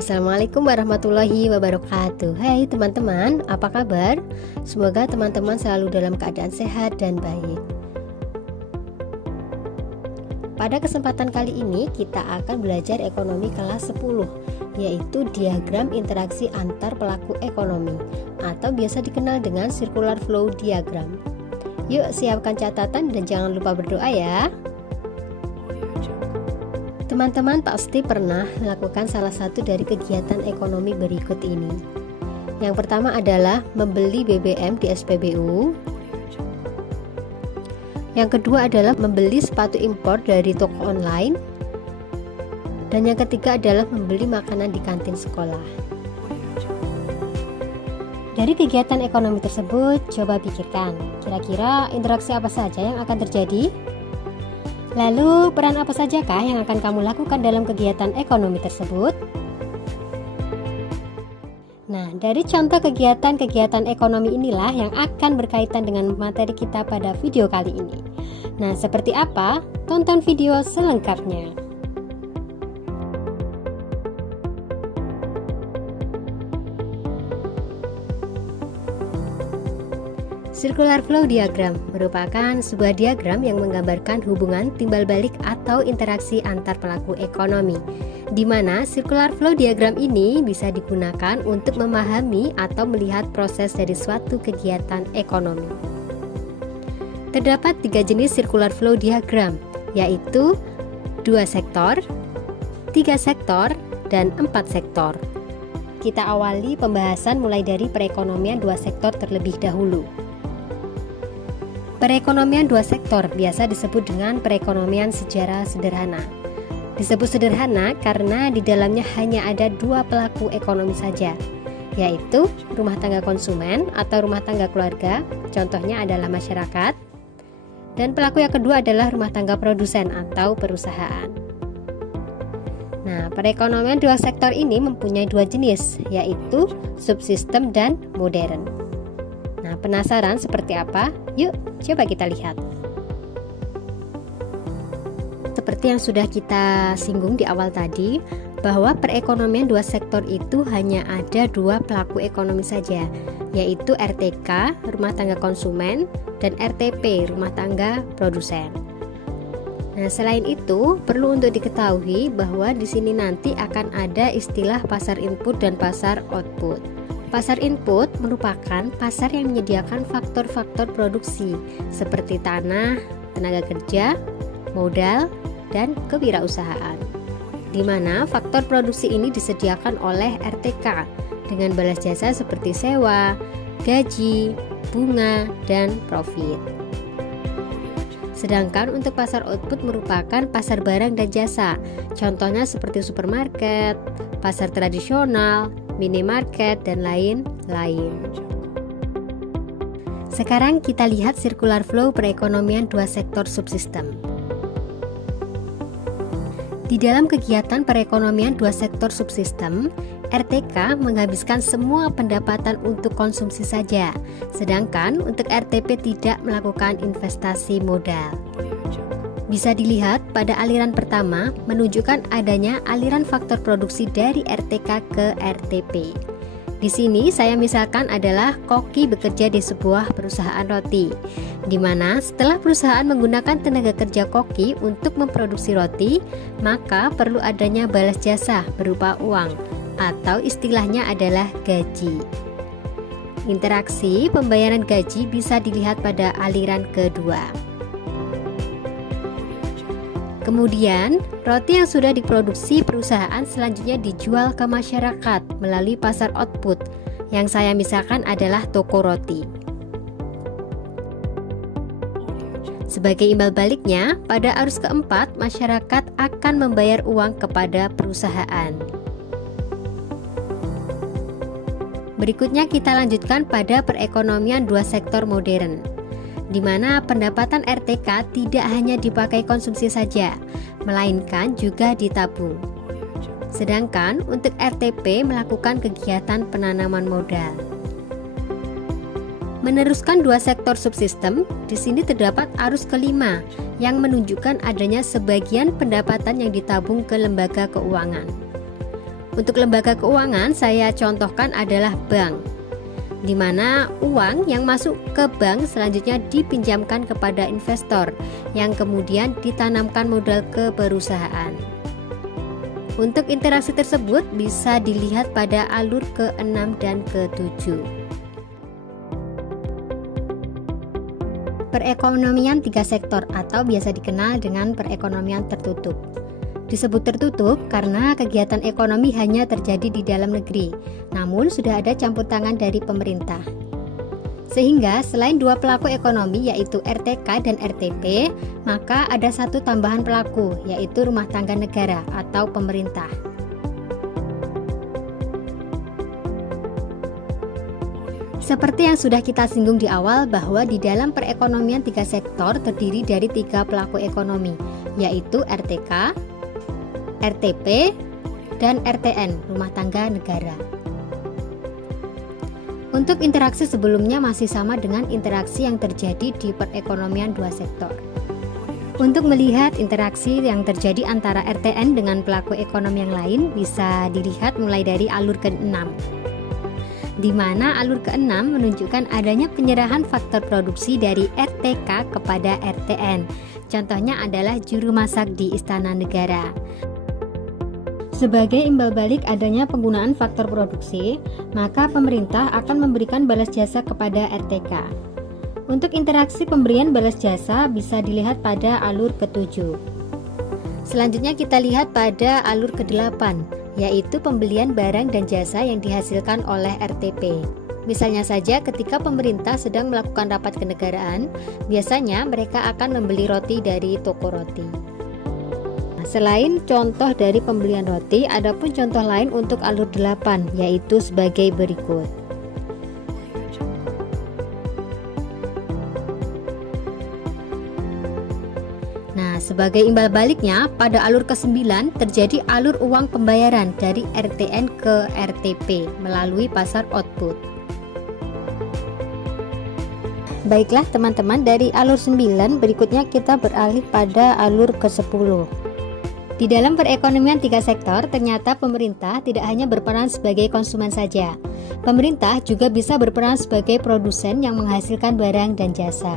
Assalamualaikum warahmatullahi wabarakatuh. Hai teman-teman, apa kabar? Semoga teman-teman selalu dalam keadaan sehat dan baik. Pada kesempatan kali ini kita akan belajar ekonomi kelas 10, yaitu diagram interaksi antar pelaku ekonomi atau biasa dikenal dengan circular flow diagram. Yuk siapkan catatan dan jangan lupa berdoa ya. Teman-teman pasti pernah melakukan salah satu dari kegiatan ekonomi berikut ini. Yang pertama adalah membeli BBM di SPBU. Yang kedua adalah membeli sepatu impor dari toko online. Dan yang ketiga adalah membeli makanan di kantin sekolah. Dari kegiatan ekonomi tersebut, coba pikirkan, kira-kira interaksi apa saja yang akan terjadi? Lalu, peran apa sajakah yang akan kamu lakukan dalam kegiatan ekonomi tersebut? Nah, dari contoh kegiatan-kegiatan ekonomi inilah yang akan berkaitan dengan materi kita pada video kali ini. Nah, seperti apa? Tonton video selengkapnya. Circular flow diagram merupakan sebuah diagram yang menggambarkan hubungan timbal balik atau interaksi antar pelaku ekonomi, di mana circular flow diagram ini bisa digunakan untuk memahami atau melihat proses dari suatu kegiatan ekonomi. Terdapat 3 jenis circular flow diagram, yaitu 2 sektor, 3 sektor, dan 4 sektor. Kita awali pembahasan mulai dari perekonomian 2 sektor terlebih dahulu. Perekonomian 2 sektor biasa disebut dengan perekonomian secara sederhana. Disebut sederhana karena di dalamnya hanya ada 2 pelaku ekonomi saja, yaitu rumah tangga konsumen atau rumah tangga keluarga, contohnya adalah masyarakat, dan pelaku yang kedua adalah rumah tangga produsen atau perusahaan. Nah, perekonomian 2 sektor ini mempunyai 2 jenis, yaitu subsistem dan modern. Nah, penasaran seperti apa? Yuk, coba kita lihat. Seperti yang sudah kita singgung di awal tadi, bahwa perekonomian 2 sektor itu hanya ada 2 pelaku ekonomi saja, yaitu RTK, rumah tangga konsumen, dan RTP, rumah tangga produsen. Nah, selain itu, perlu untuk diketahui bahwa di sini nanti akan ada istilah pasar input dan pasar output. Pasar input merupakan pasar yang menyediakan faktor-faktor produksi seperti tanah, tenaga kerja, modal, dan kewirausahaan, di mana faktor produksi ini disediakan oleh RTK dengan balas jasa seperti sewa, gaji, bunga, dan profit. Sedangkan untuk pasar output merupakan pasar barang dan jasa, contohnya seperti supermarket, pasar tradisional, minimarket, dan lain-lain. Sekarang kita lihat circular flow perekonomian 2 sektor subsistem. Di dalam kegiatan perekonomian 2 sektor subsistem, RTK menghabiskan semua pendapatan untuk konsumsi saja, sedangkan untuk RTP tidak melakukan investasi modal. Bisa dilihat pada aliran pertama menunjukkan adanya aliran faktor produksi dari RTK ke RTP. Di sini saya misalkan adalah koki bekerja di sebuah perusahaan roti, di mana setelah perusahaan menggunakan tenaga kerja koki untuk memproduksi roti, maka perlu adanya balas jasa berupa uang, atau istilahnya adalah gaji. Interaksi pembayaran gaji bisa dilihat pada aliran kedua. Kemudian, roti yang sudah diproduksi perusahaan selanjutnya dijual ke masyarakat melalui pasar output, yang saya misalkan adalah toko roti. Sebagai imbal baliknya, pada arus keempat, masyarakat akan membayar uang kepada perusahaan. Berikutnya kita lanjutkan pada perekonomian 2 sektor modern, di mana pendapatan RTK tidak hanya dipakai konsumsi saja, melainkan juga ditabung. Sedangkan untuk RTP melakukan kegiatan penanaman modal. Meneruskan 2 sektor subsistem, di sini terdapat arus kelima yang menunjukkan adanya sebagian pendapatan yang ditabung ke lembaga keuangan. Untuk lembaga keuangan saya contohkan adalah bank, di mana uang yang masuk ke bank selanjutnya dipinjamkan kepada investor yang kemudian ditanamkan modal ke perusahaan. Untuk interaksi tersebut bisa dilihat pada alur ke-6 dan ke-7. Perekonomian tiga sektor atau biasa dikenal dengan perekonomian tertutup. Disebut tertutup karena kegiatan ekonomi hanya terjadi di dalam negeri, namun sudah ada campur tangan dari pemerintah. Sehingga selain dua pelaku ekonomi yaitu RTK dan RTP, maka ada satu tambahan pelaku yaitu rumah tangga negara atau pemerintah. Seperti yang sudah kita singgung di awal bahwa di dalam perekonomian tiga sektor terdiri dari tiga pelaku ekonomi yaitu RTK, RTP, dan RTN, rumah tangga negara. Untuk interaksi sebelumnya masih sama dengan interaksi yang terjadi di perekonomian dua sektor. Untuk melihat interaksi yang terjadi antara RTN dengan pelaku ekonomi yang lain bisa dilihat mulai dari alur ke-6, di mana alur ke-6 menunjukkan adanya penyerahan faktor produksi dari RTK kepada RTN. Contohnya adalah juru masak di Istana Negara. Sebagai imbal balik adanya penggunaan faktor produksi, maka pemerintah akan memberikan balas jasa kepada RTK. Untuk interaksi pemberian balas jasa bisa dilihat pada alur ke-7. Selanjutnya kita lihat pada alur ke-8, yaitu pembelian barang dan jasa yang dihasilkan oleh RTP. Misalnya saja ketika pemerintah sedang melakukan rapat kenegaraan, biasanya mereka akan membeli roti dari toko roti. Selain contoh dari pembelian roti, ada pun contoh lain untuk alur 8, yaitu sebagai berikut. Nah, sebagai imbal baliknya, pada alur ke-9 terjadi alur uang pembayaran dari RTN ke RTP melalui pasar output. Baiklah teman-teman, dari alur 9 berikutnya kita beralih pada alur ke-10. Di dalam perekonomian tiga sektor, ternyata pemerintah tidak hanya berperan sebagai konsumen saja. Pemerintah juga bisa berperan sebagai produsen yang menghasilkan barang dan jasa,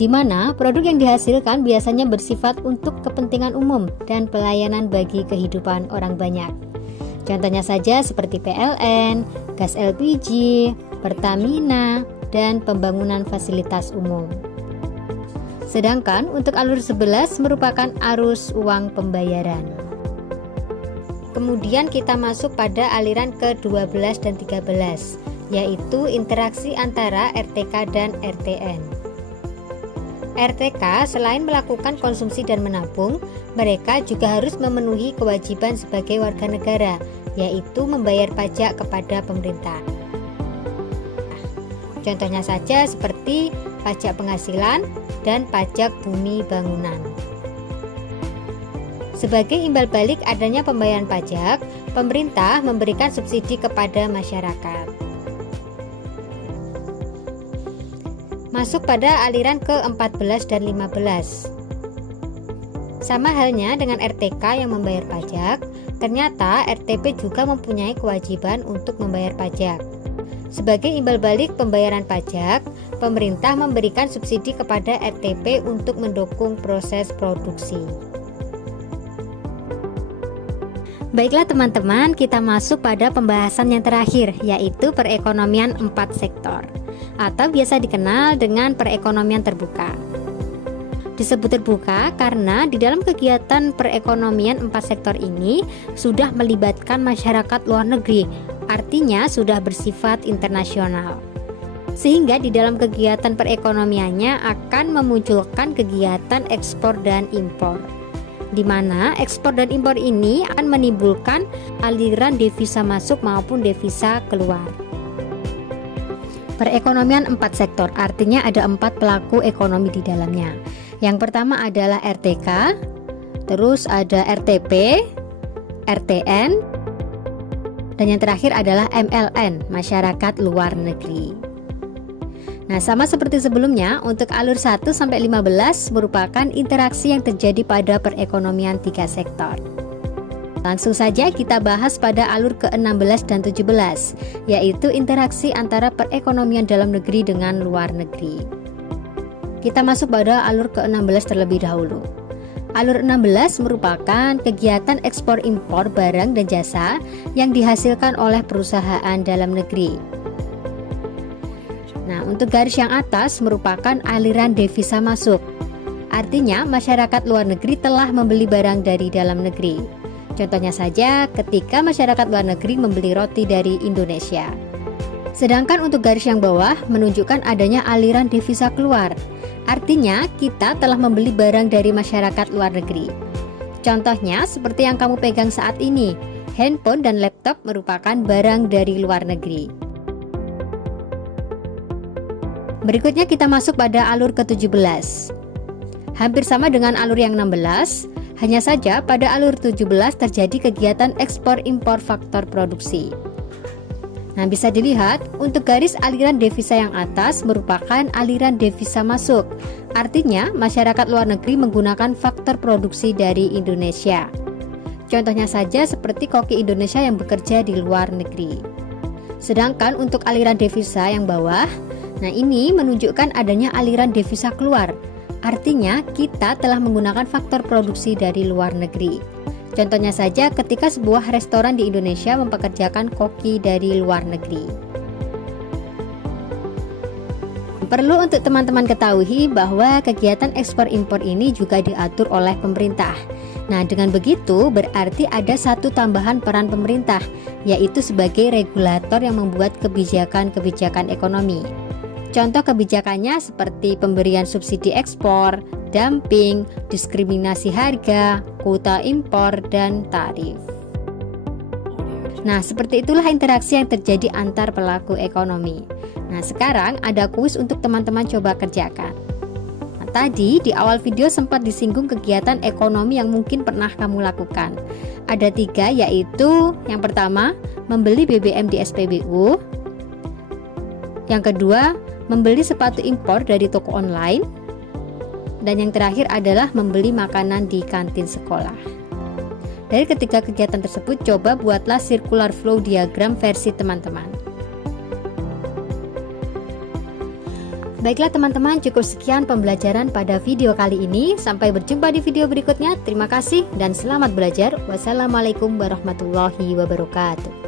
di mana produk yang dihasilkan biasanya bersifat untuk kepentingan umum dan pelayanan bagi kehidupan orang banyak. Contohnya saja seperti PLN, gas LPG, Pertamina, dan pembangunan fasilitas umum. Sedangkan untuk alur 11 merupakan arus uang pembayaran. Kemudian kita masuk pada aliran ke-12 dan 13, yaitu interaksi antara RTK dan RTN. RTK selain melakukan konsumsi dan menabung, mereka juga harus memenuhi kewajiban sebagai warga negara, yaitu membayar pajak kepada pemerintah. Contohnya saja seperti pajak penghasilan dan pajak bumi bangunan. Sebagai imbal balik adanya pembayaran pajak, pemerintah memberikan subsidi kepada masyarakat. Masuk pada aliran ke-14 dan 15. Sama halnya dengan RTK yang membayar pajak, ternyata RTP juga mempunyai kewajiban untuk membayar pajak. Sebagai imbal balik pembayaran pajak, pemerintah memberikan subsidi kepada RTP untuk mendukung proses produksi. Baiklah teman-teman, kita masuk pada pembahasan yang terakhir, yaitu perekonomian 4 sektor, atau biasa dikenal dengan perekonomian terbuka. Disebut terbuka karena di dalam kegiatan perekonomian 4 sektor ini sudah melibatkan masyarakat luar negeri, artinya sudah bersifat internasional. Sehingga di dalam kegiatan perekonomiannya akan memunculkan kegiatan ekspor dan impor, di mana ekspor dan impor ini akan menimbulkan aliran devisa masuk maupun devisa keluar. Perekonomian 4 sektor artinya ada 4 pelaku ekonomi di dalamnya. Yang pertama adalah RTK, terus ada RTP, RTN, dan yang terakhir adalah MLN, masyarakat luar negeri. Nah, sama seperti sebelumnya, untuk alur 1-15 merupakan interaksi yang terjadi pada perekonomian 3 sektor. Langsung saja kita bahas pada alur ke-16 dan 17, yaitu interaksi antara perekonomian dalam negeri dengan luar negeri. Kita masuk pada alur ke-16 terlebih dahulu. Alur 16 merupakan kegiatan ekspor impor barang dan jasa yang dihasilkan oleh perusahaan dalam negeri. Nah, untuk garis yang atas merupakan aliran devisa masuk. Artinya, masyarakat luar negeri telah membeli barang dari dalam negeri. Contohnya saja ketika masyarakat luar negeri membeli roti dari Indonesia. Sedangkan untuk garis yang bawah menunjukkan adanya aliran devisa keluar. Artinya kita telah membeli barang dari masyarakat luar negeri. Contohnya seperti yang kamu pegang saat ini, handphone dan laptop merupakan barang dari luar negeri. Berikutnya kita masuk pada alur ke-17. Hampir sama dengan alur yang 16, hanya saja pada alur 17 terjadi kegiatan ekspor impor faktor produksi. Nah, bisa dilihat untuk garis aliran devisa yang atas merupakan aliran devisa masuk. Artinya masyarakat luar negeri menggunakan faktor produksi dari Indonesia. Contohnya saja seperti koki Indonesia yang bekerja di luar negeri. Sedangkan untuk aliran devisa yang bawah, nah ini menunjukkan adanya aliran devisa keluar. Artinya kita telah menggunakan faktor produksi dari luar negeri. Contohnya saja ketika sebuah restoran di Indonesia mempekerjakan koki dari luar negeri. Perlu untuk teman-teman ketahui bahwa kegiatan ekspor impor ini juga diatur oleh pemerintah. Nah, dengan begitu berarti ada satu tambahan peran pemerintah, yaitu sebagai regulator yang membuat kebijakan-kebijakan ekonomi. Contoh kebijakannya seperti pemberian subsidi ekspor, dumping, diskriminasi harga, kuota impor, dan tarif. Nah, seperti itulah interaksi yang terjadi antar pelaku ekonomi. Nah, sekarang ada kuis untuk teman-teman coba kerjakan. Nah, tadi di awal video sempat disinggung kegiatan ekonomi yang mungkin pernah kamu lakukan. Ada 3, yaitu yang pertama, membeli BBM di SPBU. Yang kedua, membeli sepatu impor dari toko online. Dan yang terakhir adalah membeli makanan di kantin sekolah. Dari ketiga kegiatan tersebut, coba buatlah circular flow diagram versi teman-teman. Baiklah teman-teman, cukup sekian pembelajaran pada video kali ini. Sampai berjumpa di video berikutnya. Terima kasih dan selamat belajar. Wassalamualaikum warahmatullahi wabarakatuh.